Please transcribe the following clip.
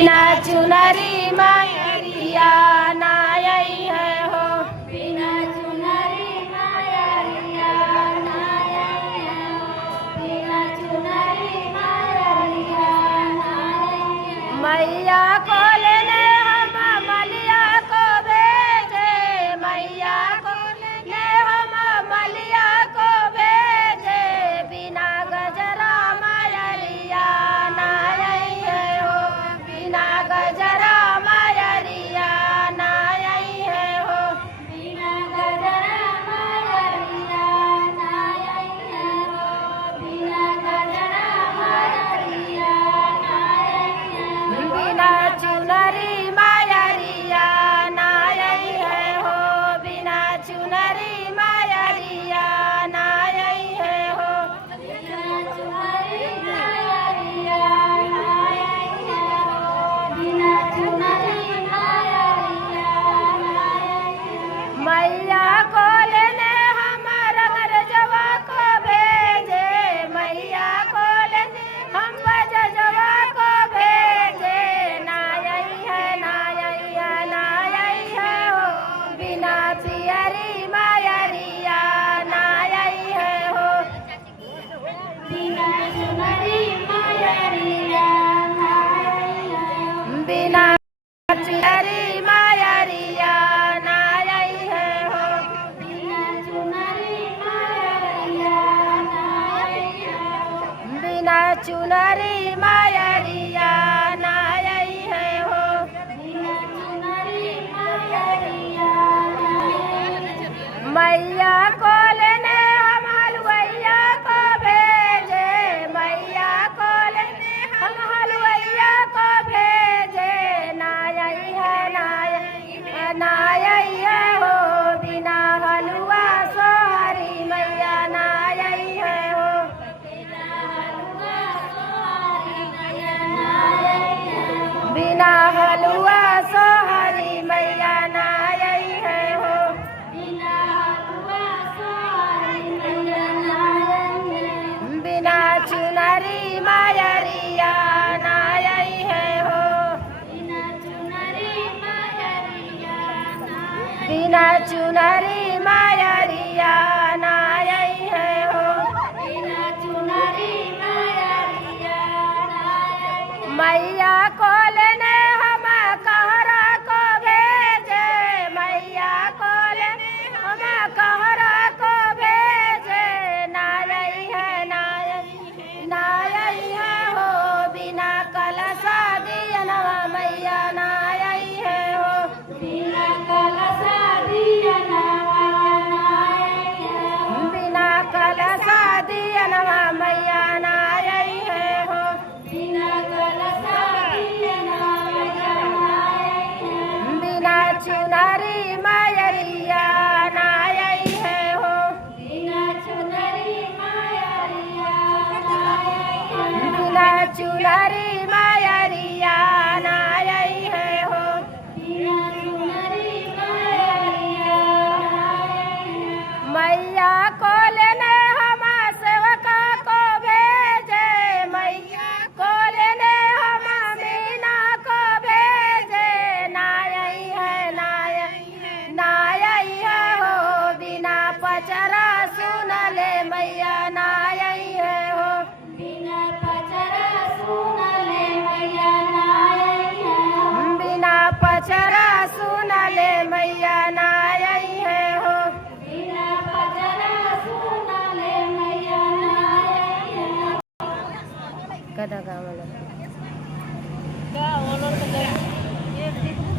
बिना चुनरी मायरिया नाई है हो, बिना चुनरी मायरिया नाई है हो, बिना चुनरी मायरिया नाई है। मैया को लेने हम मलिया को भेजे, मैया को लेने हम मलिया को भेजे, बिना गजरा मायरिया नाई है हो, बिना गजरा मायरिया नाई है हो, बिना गजरा मायरिया नाई है हो, बिना गजरा मायरिया नाई है हो, बिना चुनरी मायरिया नाई है हो, बिना चुनरी मायरिया नाई है हो, बिना चुनरी मायरिया नाई है हो, बिना चुनरी मायरिया नाई है। मैया को लेने हम रंगरजवा को भेजे, मैया को लेने हम बजजवा को भेजे, नाई है नाई है नाई है हो, बिना पियरी मायरिया नाई है हो, बिना चुनरी मायरिया नाई है हो, बिना चुनरी मायरिया नाई है हो, बिना चुनरी मायरिया नाई है हो, बिना चुनरी मायरिया नाई है हो, बिना चुनरी मायरिया नाई है। मैया को लेने हम हलवैया को भेजे, मैया को लेने हम हलवैया को भेजे, नाई है नाई है हो, बिना हलवा सोहरी मैया नाई है हो, बिना हलवा सोहरी मैया नाई है हो, बिना हलवा सोहरी मैया नाई है हो, बिना हलवा सोहरी मैया नाई है, बिना चुनरी मायरिया नाई है हो, बिना चुनरी मायरिया नाई, बिना चुनरी मायरिया नाई है हो, बिना चुनरी मायरिया नाई। मैया को लेने हम कहरा को भेजे, मैया को लेने हम कहरा को भेजे, नाई है नाई है हो, बिना कलशा दियनवा मैया नाई है हो, बिना कलशा दियनवा नाई है हो, बिना कलशा दियनवा मैया नाई है हो, बिना कलशा दियनवा मैया नाई है हो, बिना चुनरी मायरिया नाई है हो, बिना चुनरी मायरिया नाई है हो, बिना चुनरी मायरिया नाई है हो, बिना चुनरी मायरिया नाई है। मैया को लेने हम सेवका को भेजे, मैया को लेने हम मीना को भेजे, नाई है नाई है हो, बिना पचरा सुनले मैया नाई है हो, बिना पचरा सुनले मैया नाई है हो, बिना पचरा सुनले मैया नाई है हो, बिना पचरा सुनले मैया नाई है हो। कदा गावला